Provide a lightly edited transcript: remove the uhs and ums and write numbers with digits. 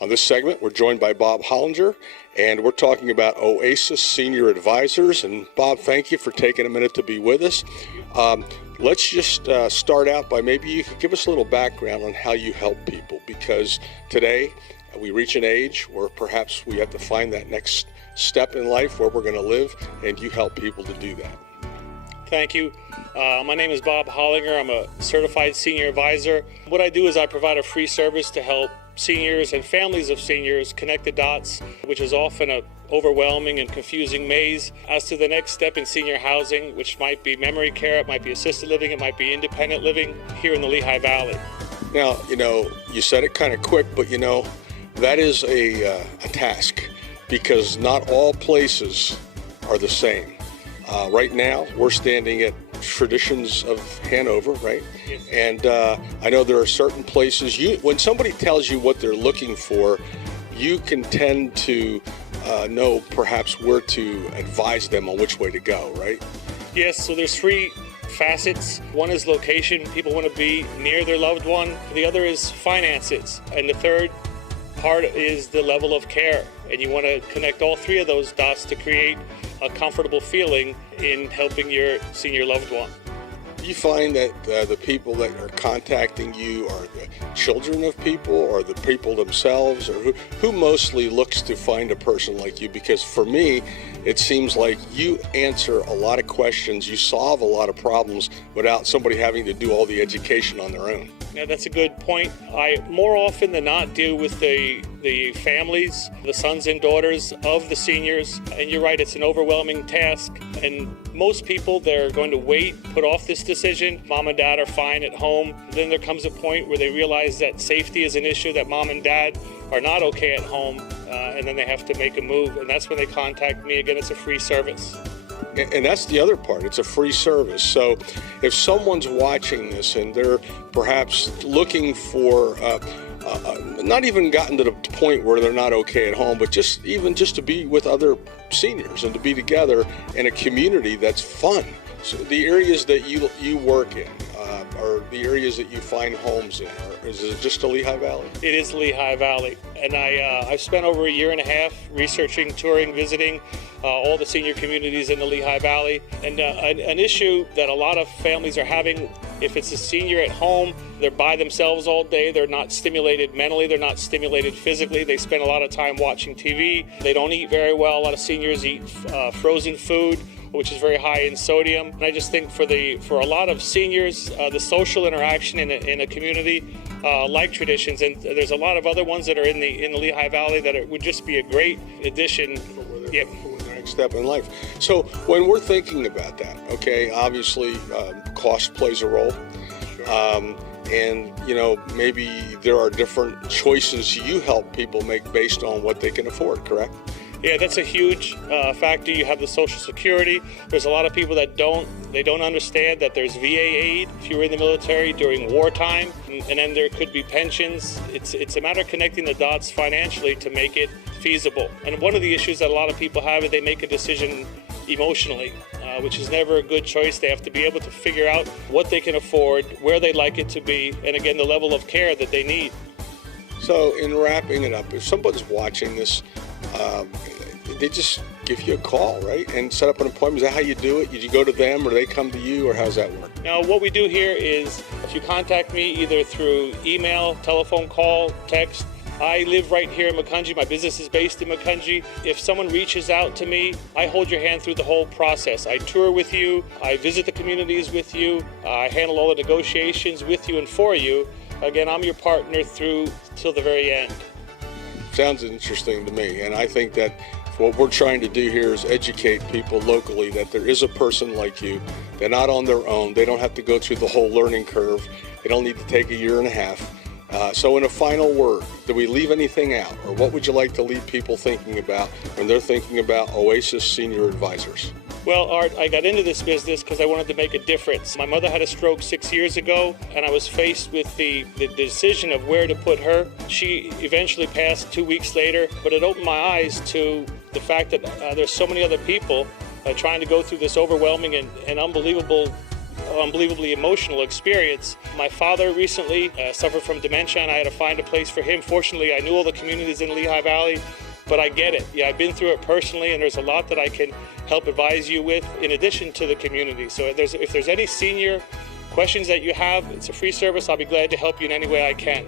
On this segment, we're joined by Bob Hollinger, and we're talking about Oasis Senior Advisors. And Bob, thank you for taking a minute to be with us. Let's just start out by maybe you could give us a little background on how you help people, because today we reach an age where perhaps we have to find that next step in life where we're going to live, and you help people to do that. Thank you. My name is Bob Hollinger. I'm a certified senior advisor. What I do is I provide a free service to help seniors and families of seniors connect the dots, which is often an overwhelming and confusing maze as to the next step in senior housing, which might be memory care, it might be assisted living, it might be independent living here in the Lehigh Valley. Now, you said it kind of quick, but that is a task, because not all places are the same. Right now, we're standing at Traditions of Hanover, right? Yes. And I know there are certain places, when somebody tells you what they're looking for, you can tend to know perhaps where to advise them on which way to go, right? Yes, so there's three facets. One is location. People want to be near their loved one. The other is finances. And the third part is the level of care. And you want to connect all three of those dots to create a comfortable feeling in helping your senior loved one. Do you find that the people that are contacting you are the children of people, or the people themselves, or who mostly looks to find a person like you? Because for me, it seems like you answer a lot of questions, you solve a lot of problems without somebody having to do all the education on their own. Yeah, that's a good point. I more often than not deal with the families, the sons and daughters of the seniors, and you're right, it's an overwhelming task. And most people, they're going to wait, put off this decision. Mom and dad are fine at home. Then there comes a point where they realize that safety is an issue, that mom and dad are not okay at home, and then they have to make a move. And that's when they contact me. Again, it's a free service. And that's the other part. It's a free service. So if someone's watching this and they're perhaps looking for, not even gotten to the point where they're not okay at home, but just to be with other seniors and to be together in a community that's fun. So the areas that you work in, or the areas that you find homes in, or is it just the Lehigh Valley? It is Lehigh Valley. And I've spent over a year and a half researching, touring, visiting all the senior communities in the Lehigh Valley. And an issue that a lot of families are having, if it's a senior at home, they're by themselves all day, they're not stimulated mentally, they're not stimulated physically, they spend a lot of time watching TV, they don't eat very well. A lot of seniors eat frozen food, which is very high in sodium. And I just think for a lot of seniors, the social interaction in a community like Traditions, and there's a lot of other ones that are in the Lehigh Valley that would just be a great addition. Yeah. Next step in life. So when we're thinking about that, okay, obviously cost plays a role. And maybe there are different choices you help people make based on what they can afford, correct? Yeah, that's a huge factor. You have the Social Security. There's a lot of people that don't understand that there's VA aid if you were in the military during wartime, and then there could be pensions. It's a matter of connecting the dots financially to make it feasible. And one of the issues that a lot of people have is they make a decision emotionally, which is never a good choice. They have to be able to figure out what they can afford, where they'd like it to be, and again, the level of care that they need. So in wrapping it up, if somebody's watching this, they just give you a call, right? And set up an appointment. Is that how you do it? Did you go to them, or they come to you, or how's that work? Now, what we do here is if you contact me either through email, telephone call, text. I live right here in Macungie. My business is based in Macungie. If someone reaches out to me, I hold your hand through the whole process. I tour with you. I visit the communities with you. I handle all the negotiations with you and for you. Again, I'm your partner through till the very end. Sounds interesting to me, and I think that what we're trying to do here is educate people locally that there is a person like you. They're not on their own. They don't have to go through the whole learning curve. They don't need to take a year and a half. So in a final word, do we leave anything out, or what would you like to leave people thinking about when they're thinking about Oasis Senior Advisors? Well, Art, I got into this business because I wanted to make a difference. My mother had a stroke 6 years ago, and I was faced with the decision of where to put her. She eventually passed 2 weeks later, but it opened my eyes to the fact that there's so many other people trying to go through this overwhelming and unbelievable unbelievably emotional experience. My father recently suffered from dementia, and I had to find a place for him. Fortunately, I knew all the communities in the Lehigh Valley, but I get it. Yeah, I've been through it personally, and there's a lot that I can help advise you with in addition to the community. So if there's any senior questions that you have, it's a free service. I'll be glad to help you in any way I can.